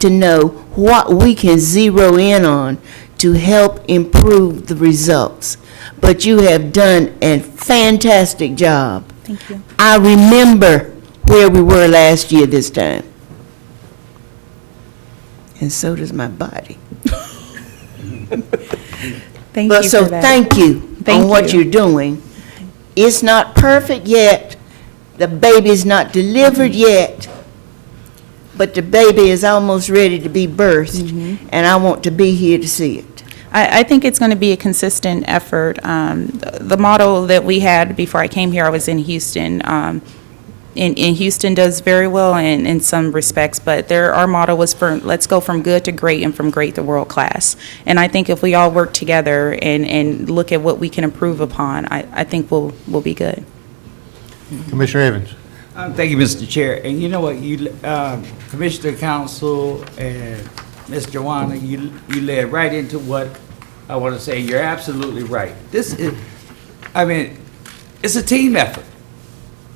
to know what we can zero in on to help improve the results. But you have done a fantastic job. Thank you. I remember where we were last year this time. And so does my body. Thank But you so for that. thank you Thank on what you. you're doing. It's not perfect yet. The baby's not delivered yet. But the baby is almost ready to be birthed, and I want to be here to see it. I think it's going to be a consistent effort. The model that we had before I came here, I was in Houston. In Houston does very well in some respects, but our model was for let's go from good to great and from great to world class. And I think if we all work together and look at what we can improve upon, I think we'll be good. Commissioner Evans. Thank you, Mr. Chair. And you know what, Commissioner Council and Ms. Joanna, you led right into what I want to say. You're absolutely right. This is, it's a team effort.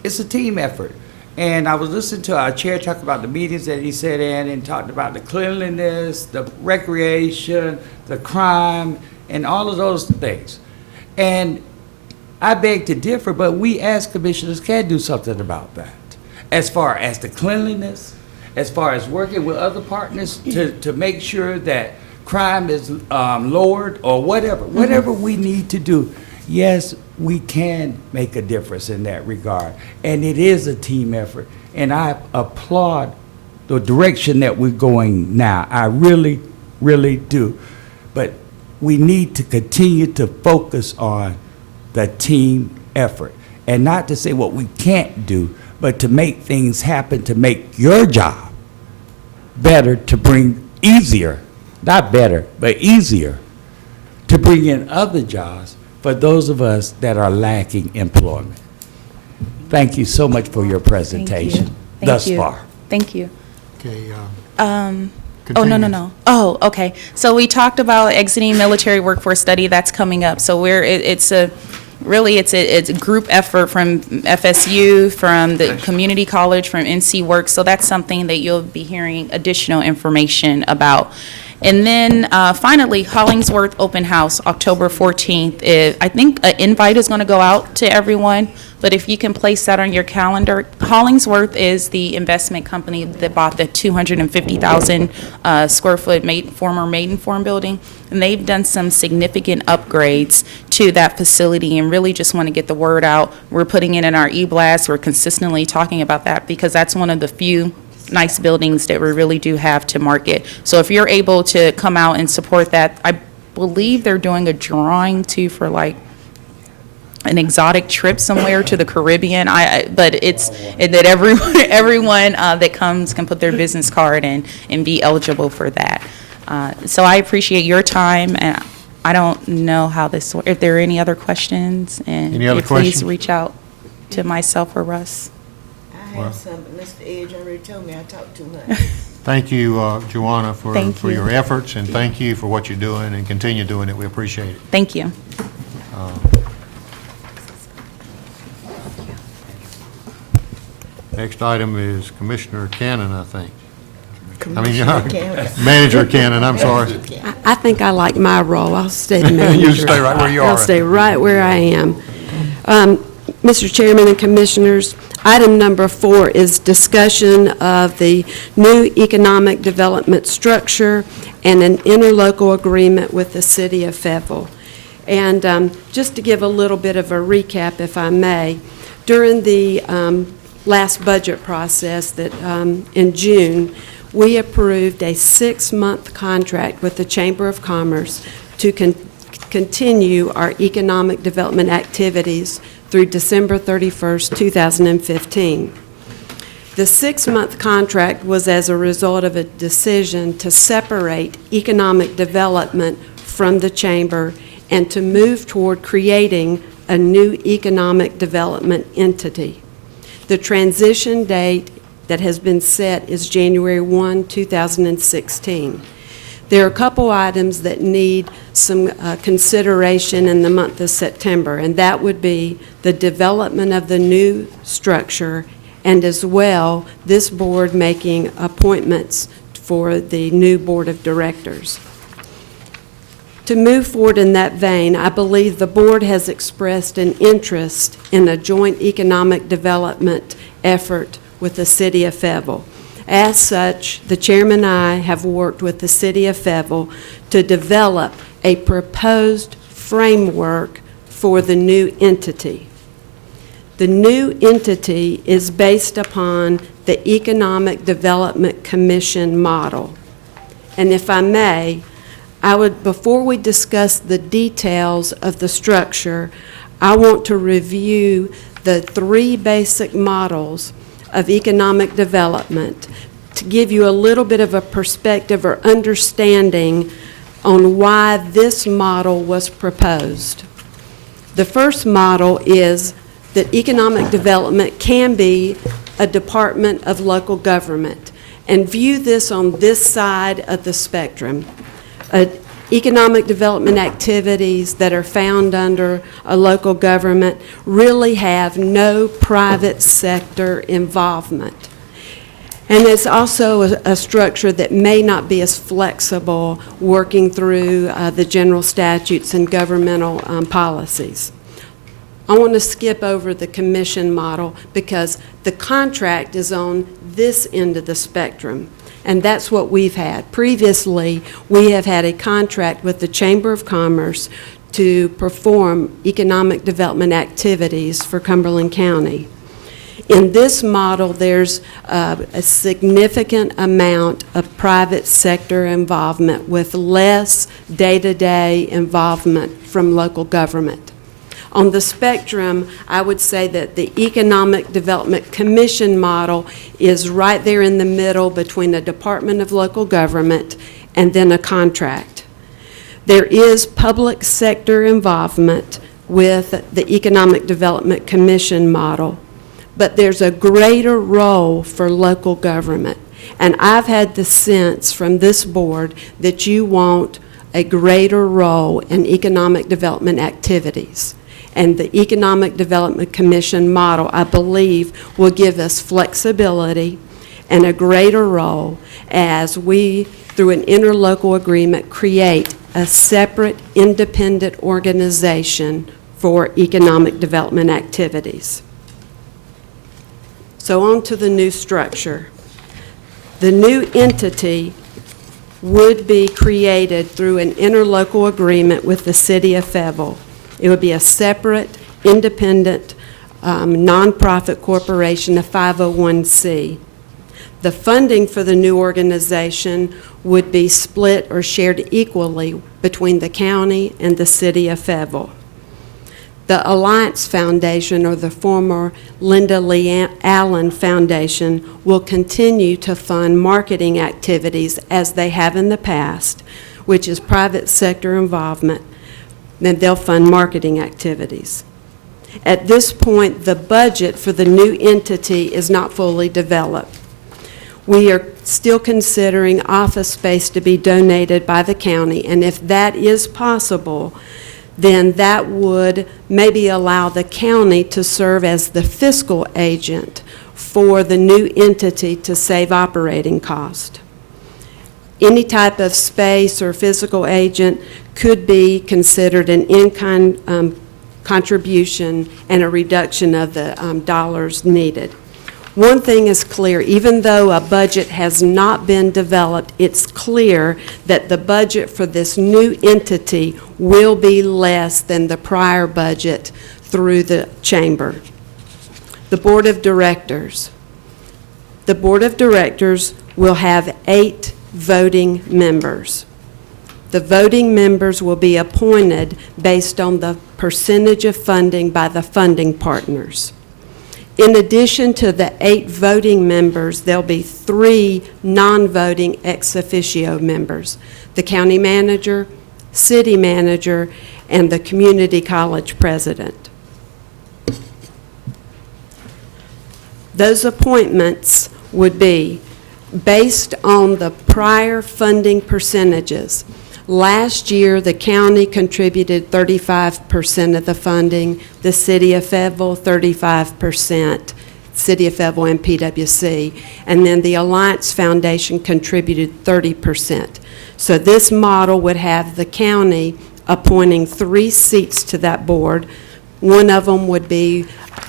It's a team effort. And I was listening to our chair talk about the meetings that he sat in and talked about the cleanliness, the recreation, the crime, and all of those things. And I beg to differ, but we as commissioners can do something about that. As far as the cleanliness, as far as working with other partners to make sure that crime is lowered or whatever we need to do. Yes, we can make a difference in that regard. And it is a team effort. And I applaud the direction that we're going now. I really, really do. But we need to continue to focus on the team effort, and not to say what we can't do, but to make things happen, to make your job better, to bring easier, not better, but easier, to bring in other jobs for those of us that are lacking employment. Thank you so much for your presentation thus far. Thank you. Okay. Oh, no. Oh, okay. So we talked about exiting military workforce study. That's coming up. So it's a group effort from FSU, from the community college, from NC Works. So that's something that you'll be hearing additional information about. And then finally, Hollingsworth Open House, October 14th. I think an invite is going to go out to everyone, but if you can place that on your calendar. Hollingsworth is the investment company that bought the 250,000 square foot former Maidenform building, and they've done some significant upgrades to that facility and really just want to get the word out. We're putting it in our e-blast. We're consistently talking about that because that's one of the few nice buildings that we really do have to market. So if you're able to come out and support that, I believe they're doing a drawing too for like an exotic trip somewhere to the Caribbean. But it's that everyone that comes can put their business card in and be eligible for that. So I appreciate your time, and I don't know how this. If there are any other questions, and Any other please questions? reach out to myself or Russ. I have some, but Mr. Edge already told me I talk too much. Thank you, Joanna, Thank for you. your efforts, and thank you for what you're doing, and continue doing it. We appreciate it. Thank you. Next item is Commissioner Cannon, I think. Commissioner Campbell. Manager Cannon, I'm sorry. I think I like my role. I'll stay the manager. You stay right where you are. I'll stay right where I am. Mr. Chairman and Commissioners, item number 4 is discussion of the new economic development structure and an interlocal agreement with the City of Fayetteville. And just to give a little bit of a recap, if I may, during the last budget process that in June, we approved a 6-month contract with the Chamber of Commerce to continue our economic development activities through December 31st, 2015. The 6-month contract was as a result of a decision to separate economic development from the Chamber and to move toward creating a new economic development entity. The transition date that has been set is January 1, 2016. There are a couple items that need some consideration in the month of September, and that would be the development of the new structure and as well this board making appointments for the new Board of Directors. To move forward in that vein, I believe the board has expressed an interest in a joint economic development effort with the City of Fayetteville. As such, the chairman and I have worked with the City of Fayetteville to develop a proposed framework for the new entity. The new entity is based upon the Economic Development Commission model. And if I may, before we discuss the details of the structure, I want to review the 3 basic models of economic development to give you a little bit of a perspective or understanding on why this model was proposed. The first model is that economic development can be a department of local government, and view this on this side of the spectrum. Economic development activities that are found under a local government really have no private sector involvement. And it's also a structure that may not be as flexible working through the general statutes and governmental policies. I want to skip over the commission model because the contract is on this end of the spectrum. And that's what we've had. Previously, we have had a contract with the Chamber of Commerce to perform economic development activities for Cumberland County. In this model, there's a significant amount of private sector involvement with less day-to-day involvement from local government. On the spectrum, I would say that the Economic Development Commission model is right there in the middle between a Department of Local Government and then a contract. There is public sector involvement with the Economic Development Commission model, but there's a greater role for local government. And I've had the sense from this board that you want a greater role in economic development activities. And the Economic Development Commission model, I believe, will give us flexibility and a greater role as we, through an interlocal agreement, create a separate independent organization for economic development activities. So on to the new structure. The new entity would be created through an interlocal agreement with the City of Fayetteville. It would be a separate, independent, nonprofit corporation, a 501c. The funding for the new organization would be split or shared equally between the county and the City of Fayetteville. The Alliance Foundation, or the former Linda Lee Allen Foundation, will continue to fund marketing activities as they have in the past, which is private sector involvement. Then they'll fund marketing activities. At this point, the budget for the new entity is not fully developed. We are still considering office space to be donated by the county, and if that is possible, then that would maybe allow the county to serve as the fiscal agent for the new entity to save operating cost. Any type of space or physical agent could be considered an in-kind contribution and a reduction of the dollars needed. One thing is clear, even though a budget has not been developed, it's clear that the budget for this new entity will be less than the prior budget through the chamber. The Board of Directors. The Board of Directors will have 8 voting members. The voting members will be appointed based on the percentage of funding by the funding partners. In addition to the 8 voting members, there'll be 3 non-voting ex officio members: the county manager, city manager, and the community college president. Those appointments would be based on the prior funding percentages. Last year, the county contributed 35% of the funding, the City of Fayetteville 35%, City of Fayetteville and PwC, and then the Alliance Foundation contributed 30%. So this model would have the county appointing 3 seats to that board. One of them would be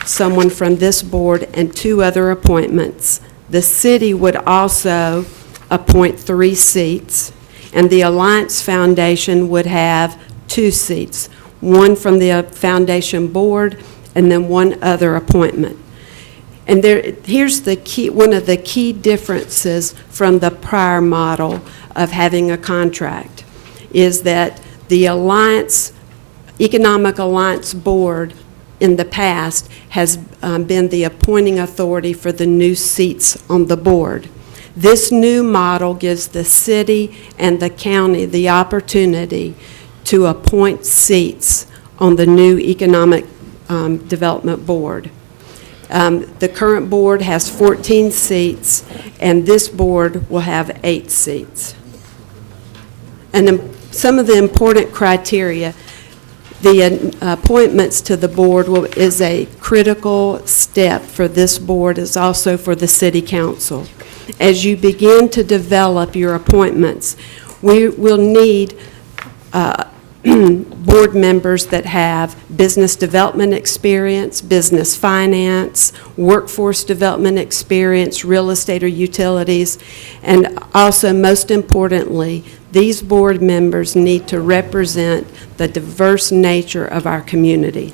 someone from this board and 2 other appointments. The city would also appoint 3 seats, and the Alliance Foundation would have 2 seats, one from the foundation board and then 1 other appointment. And here's the key, one of the key differences from the prior model of having a contract, is that the Economic Alliance Board in the past has been the appointing authority for the new seats on the board. This new model gives the city and the county the opportunity to appoint seats on the new Economic Development Board. The current board has 14 seats, and this board will have 8 seats. And some of the important criteria, the appointments to the board is a critical step for this board, as also for the city council. As you begin to develop your appointments, we will need board members that have business development experience, business finance, workforce development experience, real estate or utilities, and also, most importantly, these board members need to represent the diverse nature of our community.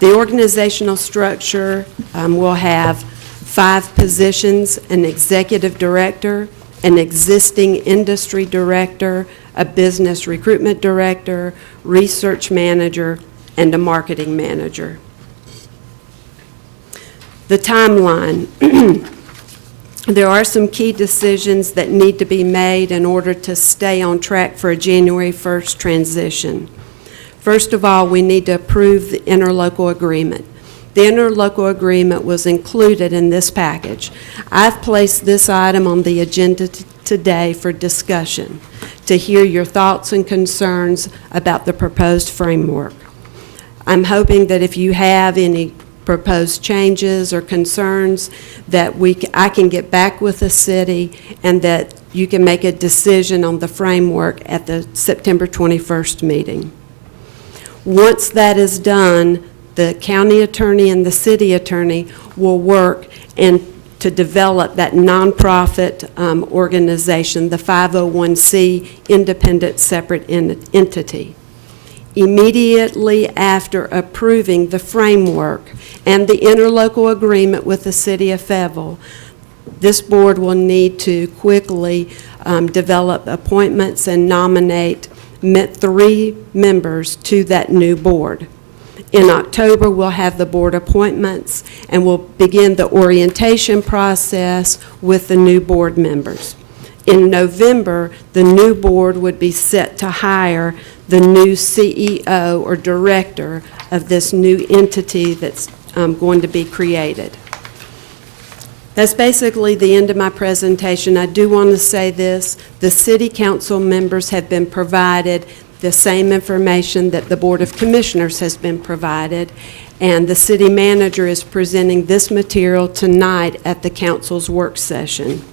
The organizational structure will have 5 positions: an executive director, an existing industry director, a business recruitment director, research manager, and a marketing manager. The timeline. There are some key decisions that need to be made in order to stay on track for a January 1st transition. First of all, we need to approve the interlocal agreement. The interlocal agreement was included in this package. I've placed this item on the agenda today for discussion, to hear your thoughts and concerns about the proposed framework. I'm hoping that if you have any proposed changes or concerns, that I can get back with the city and that you can make a decision on the framework at the September 21st meeting. Once that is done, the county attorney and the city attorney will work to develop that nonprofit organization, the 501c independent separate entity. Immediately after approving the framework and the interlocal agreement with the City of Fayetteville, this board will need to quickly develop appointments and nominate 3 members to that new board. In October, we'll have the board appointments, and we'll begin the orientation process with the new board members. In November, the new board would be set to hire the new CEO or director of this new entity that's going to be created. That's basically the end of my presentation. I do want to say this: the city council members have been provided the same information that the Board of Commissioners has been provided, and the city manager is presenting this material tonight at the council's work session.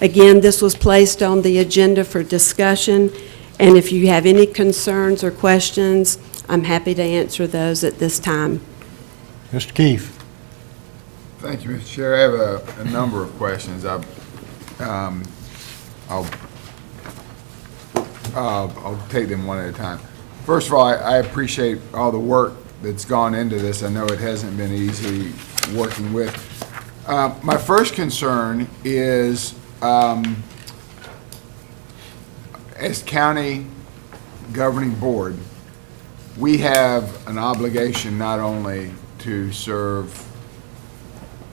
Again, this was placed on the agenda for discussion, and if you have any concerns or questions, I'm happy to answer those at this time. Mr. Keefe. Thank you, Mr. Chair. I have a number of questions. I'll take them one at a time. First of all, I appreciate all the work that's gone into this. I know it hasn't been easy working with. My first concern is, as county governing board, we have an obligation not only to serve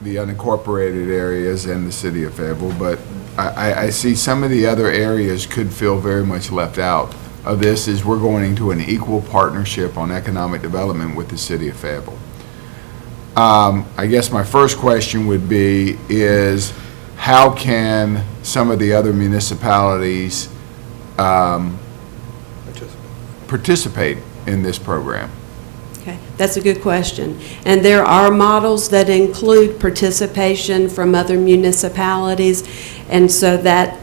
the unincorporated areas and the city of Fayetteville, but I see some of the other areas could feel very much left out of this, as we're going into an equal partnership on economic development with the city of Fayetteville. I guess my first question would be is, how can some of the other municipalities participate in this program? Okay, that's a good question. And there are models that include participation from other municipalities, and so that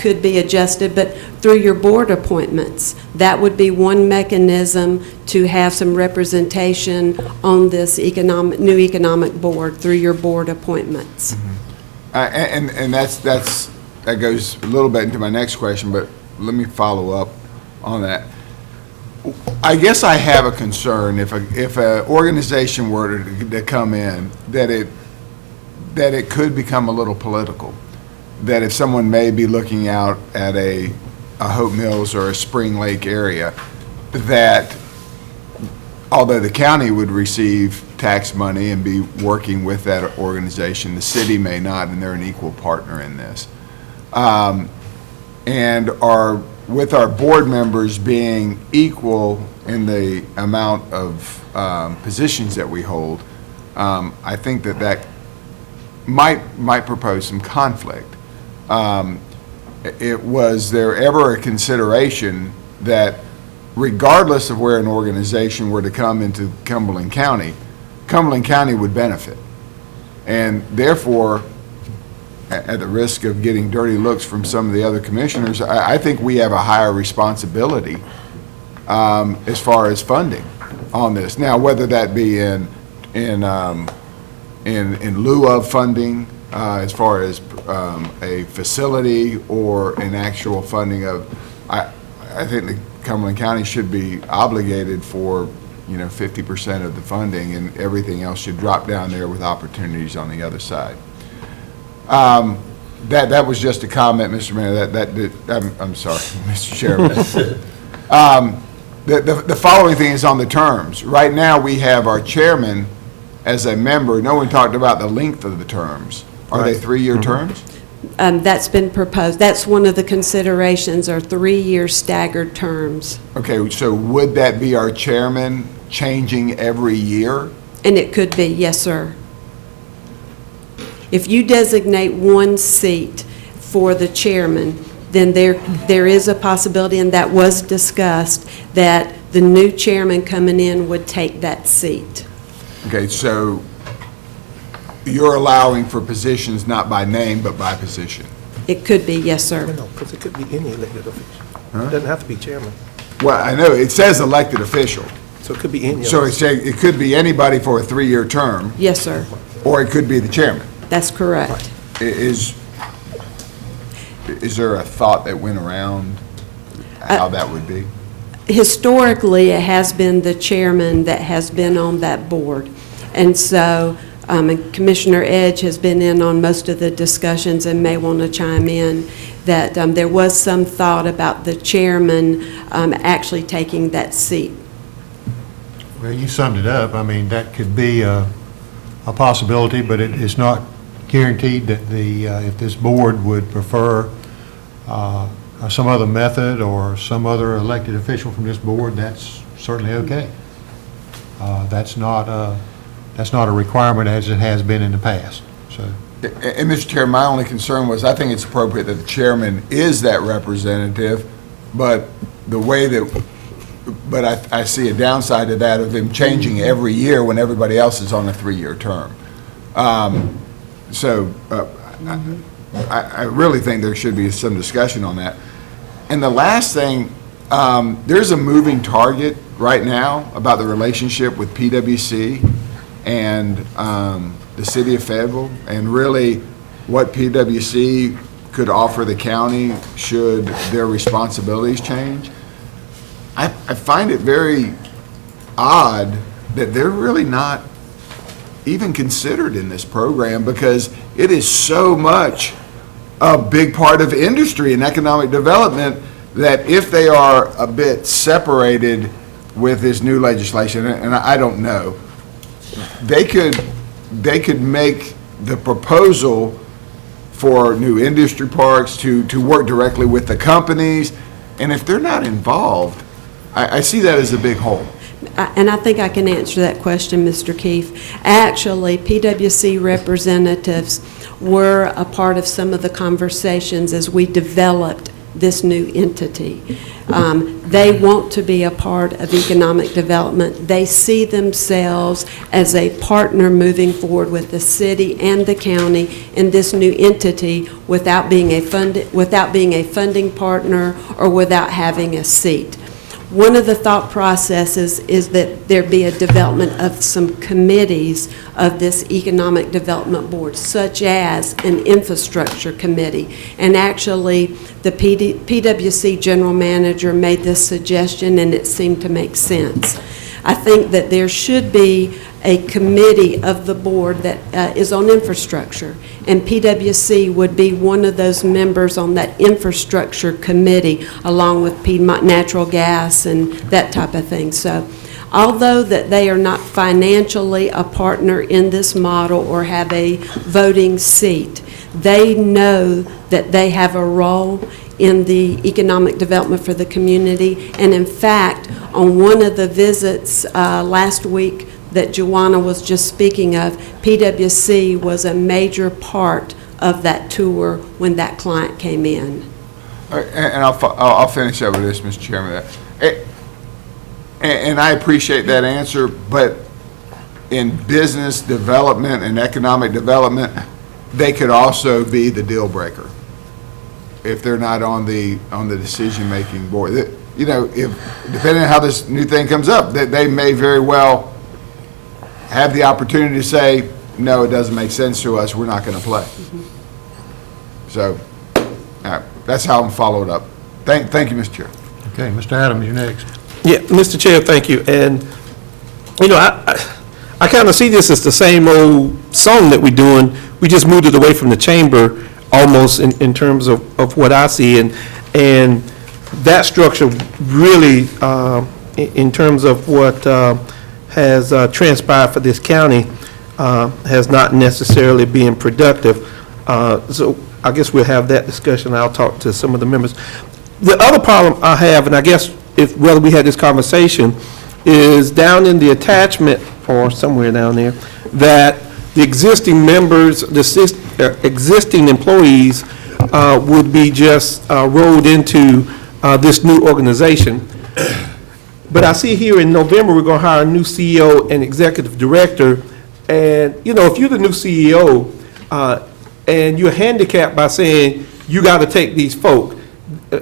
could be adjusted, but through your board appointments, that would be one mechanism to have some representation on this new economic board through your board appointments. And that goes a little bit into my next question, but let me follow up on that. I guess I have a concern if an organization were to come in, that it could become a little political. That if someone may be looking out at a Hope Mills or a Spring Lake area, that although the county would receive tax money and be working with that organization, the city may not, and they're an equal partner in this. And with our board members being equal in the amount of positions that we hold, I think that might propose some conflict. Was there ever a consideration that regardless of where an organization were to come into Cumberland County would benefit? And therefore, at the risk of getting dirty looks from some of the other commissioners, I think we have a higher responsibility as far as funding on this. Now, whether that be in lieu of funding, as far as a facility or an actual funding of, I think the Cumberland County should be obligated for 50% of the funding, and everything else should drop down there with opportunities on the other side. That was just a comment, Mr. Mayor. I'm sorry, Mr. Chairman. The following thing is on the terms. Right now, we have our chairman as a member. No one talked about the length of the terms. Are they 3-year terms? That's been proposed. That's one of the considerations, are 3-year staggered terms. Okay, so would that be our chairman changing every year? And it could be, yes, sir. If you designate one seat for the chairman, then there is a possibility, and that was discussed, that the new chairman coming in would take that seat. Okay, so you're allowing for positions not by name, but by position? It could be, yes, sir. No, because it could be any elected official. It doesn't have to be chairman. Well, I know, it says elected official. So it could be any of So us. it could be anybody for a 3-year term, Yes, sir. or it could be the chairman. That's correct. Is there a thought that went around how that would be? Historically, it has been the chairman that has been on that board. And so and Commissioner Edge has been in on most of the discussions and may want to chime in, that there was some thought about the chairman actually taking that seat. Well, you summed it up. I mean, that could be a possibility, but it's not guaranteed that if this board would prefer some other method or some other elected official from this board, that's certainly okay. That's not a requirement as it has been in the past, so. And Mr. Chair, my only concern was, I think it's appropriate that the chairman is that representative, but the way that, but I see a downside to that of him changing every year when everybody else is on a 3-year term. I really think there should be some discussion on that. And the last thing, there's a moving target right now about the relationship with PwC and the city of Fayetteville, and really what PwC could offer the county should their responsibilities change. I find it very odd that they're really not even considered in this program, because it is so much a big part of industry and economic development that if they are a bit separated with this new legislation, and I don't know, they could make the proposal for new industry parks to work directly with the companies, and if they're not involved, I see that as a big hole. And I think I can answer that question, Mr. Keefe. Actually, PwC representatives were a part of some of the conversations as we developed this new entity. They want to be a part of economic development. They see themselves as a partner moving forward with the city and the county in this new entity without being a funding partner or without having a seat. One of the thought processes is that there be a development of some committees of this Economic Development Board, such as an infrastructure committee. And actually, the PwC general manager made this suggestion, and it seemed to make sense. I think that there should be a committee of the board that is on infrastructure, and PwC would be one of those members on that infrastructure committee, along with Piedmont Natural Gas and that type of thing. So although that they are not financially a partner in this model or have a voting seat, they know that they have a role in the economic development for the community. And in fact, on one of the visits last week that Joanna was just speaking of, PwC was a major part of that tour when that client came in. All right, and I'll finish up with this, Mr. Chairman. And I appreciate that answer, but in business development and economic development, they could also be the deal breaker if they're not on the decision-making board. You know, if depending on how this new thing comes up, that they may very well have the opportunity to say, no, it doesn't make sense to us, we're not going to play. Mm-hmm. So, that's how I'm followed up. Thank you, Mr. Chair. Okay, Mr. Adams, you're next. Yeah, Mr. Chair, thank you. And, you know, I kind of see this as the same old song that we're doing. We just moved it away from the chamber almost in terms of what I see. And that structure really, in terms of what has transpired for this county, has not necessarily been productive. So I guess we'll have that discussion. I'll talk to some of the members. The other problem I have, and I guess if whether we had this conversation, is down in the attachment or somewhere down there, that the existing members, the existing employees would be just rolled into this new organization. But I see here in November, we're going to hire a new CEO and executive director. And, you know, if you're the new CEO and you're handicapped by saying you got to take these folk,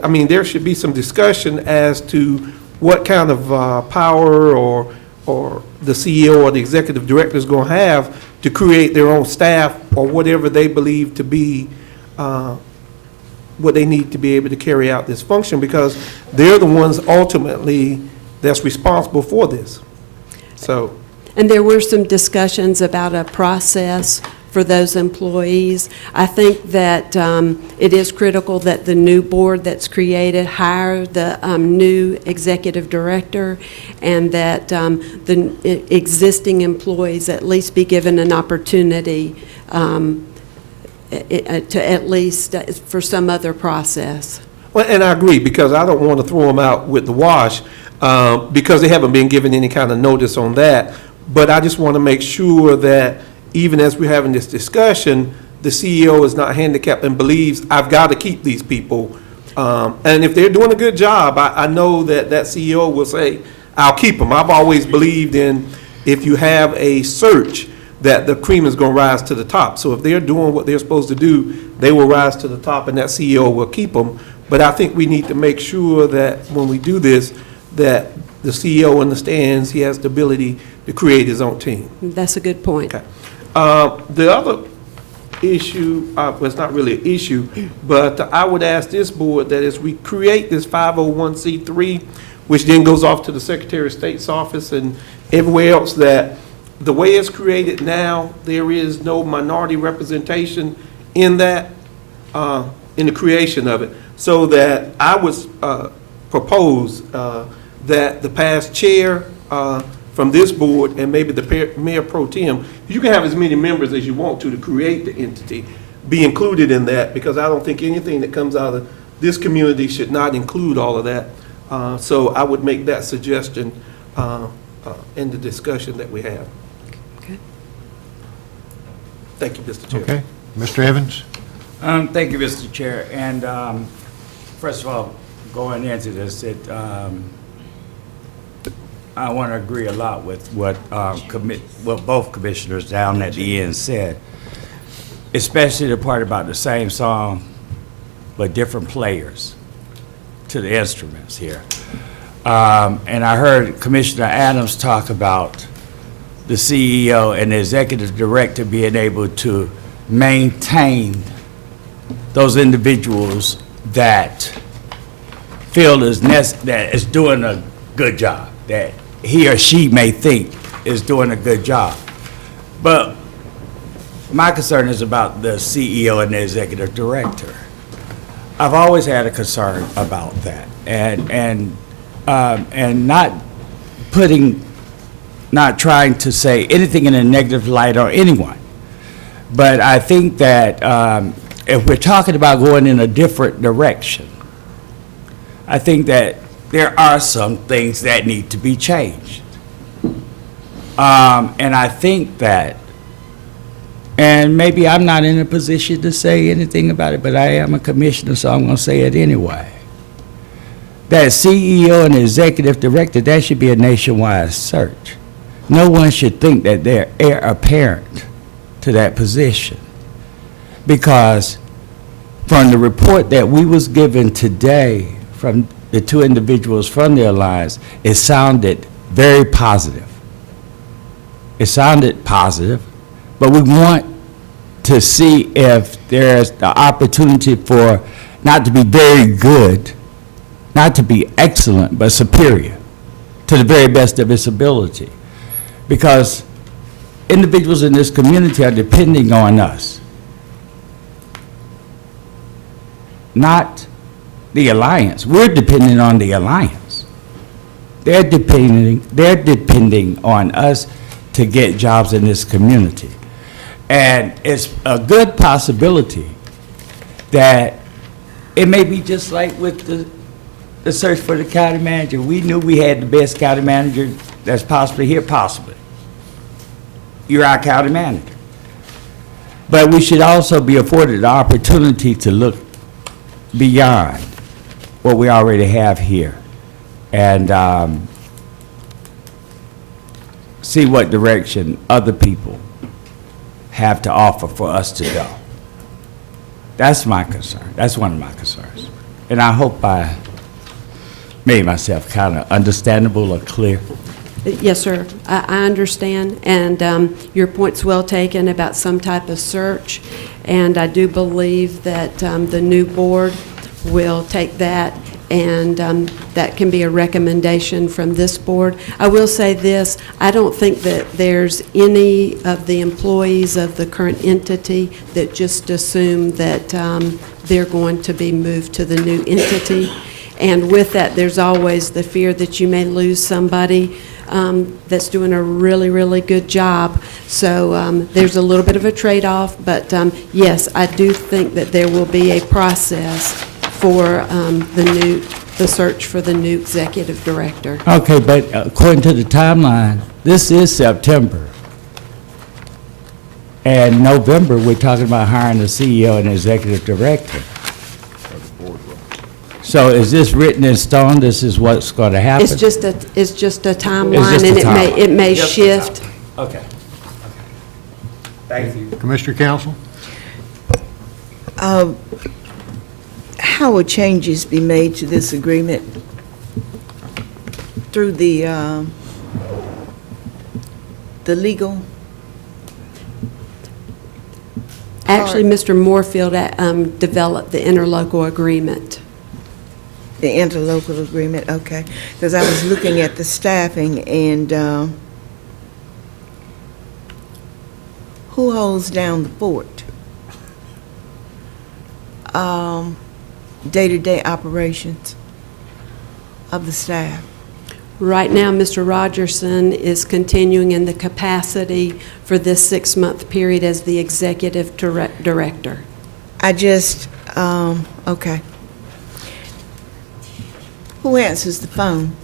I mean, there should be some discussion as to what kind of power or the CEO or the executive director is going to have to create their own staff or whatever they believe to be what they need to be able to carry out this function, because they're the ones ultimately that's responsible for this. So. And there were some discussions about a process for those employees. I think that it is critical that the new board that's created hire the new executive director, and that the existing employees at least be given an opportunity to at least for some other process. Well, and I agree, because I don't want to throw them out with the wash because they haven't been given any kind of notice on that. But I just want to make sure that even as we're having this discussion, the CEO is not handicapped and believes, I've got to keep these people. And if they're doing a good job, I know that CEO will say, I'll keep them. I've always believed in, if you have a search, that the cream is going to rise to the top. So if they're doing what they're supposed to do, they will rise to the top, and that CEO will keep them. But I think we need to make sure that when we do this, that the CEO understands he has the ability to create his own team. That's a good point. Okay. The other issue, well, it's not really an issue, but I would ask this board that as we create this 501c3, which then goes off to the Secretary of State's office and everywhere else, that the way it's created now, there is no minority representation in that, in the creation of it. So that I would propose that the past chair from this board and maybe the mayor pro tem, you can have as many members as you want to create the entity, be included in that, because I don't think anything that comes out of this community should not include all of that. So I would make that suggestion in the discussion that we have. Okay. Thank you, Mr. Chair. Okay. Mr. Evans? Thank you, Mr. Chair. And First of all, going into this, I want to agree a lot with what both commissioners down at the end said, especially the part about the same song, but different players to the instruments here. And I heard Commissioner Adams talk about the CEO and the executive director being able to maintain those individuals that feel that is doing a good job, that he or she may think is doing a good job. But my concern is about the CEO and the executive director. I've always had a concern about that, and not trying to say anything in a negative light on anyone. But I think that if we're talking about going in a different direction, I think that there are some things that need to be changed. And I think that, and maybe I'm not in a position to say anything about it, but I am a commissioner, so I'm going to say it anyway. That CEO and executive director, that should be a nationwide search. No one should think that they're heir apparent to that position. Because from the report that we was given today from the two individuals from the Alliance, it sounded very positive. It sounded positive, but we want to see if there's the opportunity for not to be very good, not to be excellent, but superior to the very best of its ability. Because individuals in this community are depending on us, not the Alliance. We're depending on the Alliance. They're depending on us to get jobs in this community. And it's a good possibility that it may be just like with the search for the county manager. We knew we had the best county manager that's possibly here, possibly. You're our county manager. But we should also be afforded the opportunity to look beyond what we already have here and see what direction other people have to offer for us to go. That's my concern. That's one of my concerns. And I hope I made myself kind of understandable or clear. Yes, sir. I understand, and your point's well taken about some type of search, and I do believe that the new board will take that, and that can be a recommendation from this board. I will say this, I don't think that there's any of the employees of the current entity that just assume that they're going to be moved to the new entity. And with that, there's always the fear that you may lose somebody that's doing a really, really good job. So there's a little bit of a trade-off, but yes, I do think that there will be a process for the search for the new executive director. Okay, but according to the timeline, this is September. And November, we're talking about hiring the CEO and executive director. So is this written in stone? This is what's going to happen? It's just a timeline, It's just a and timeline. it may Just a shift. timeline. Okay. Thank you. Commissioner Council? How would changes be made to this agreement through the legal? Actually, Mr. Moorfield developed the interlocal agreement. The interlocal agreement, okay. Because I was looking at the staffing and who holds down the fort? Day-to-day operations of the staff. Right now, Mr. Rogerson is continuing in the capacity for this 6-month period as the executive director. I just, okay. Who answers the phone?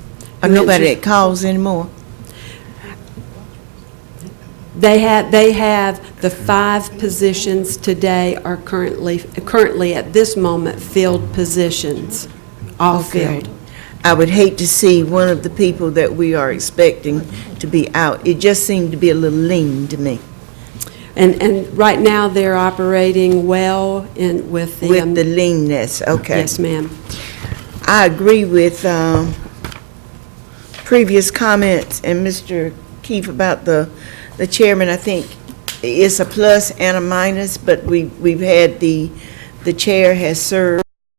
Or Who nobody answers- that calls anymore? They have the 5 positions today are currently at this moment filled positions, all Okay. filled. I would hate to see one of the people that we are expecting to be out. It just seemed to be a little lean to me And right now, they're operating well with the. with the leanness. Okay. Yes, ma'am. I agree with previous comments and Mr. Keefe about the chairman. I think it's a plus and a minus, but we've had the chair has served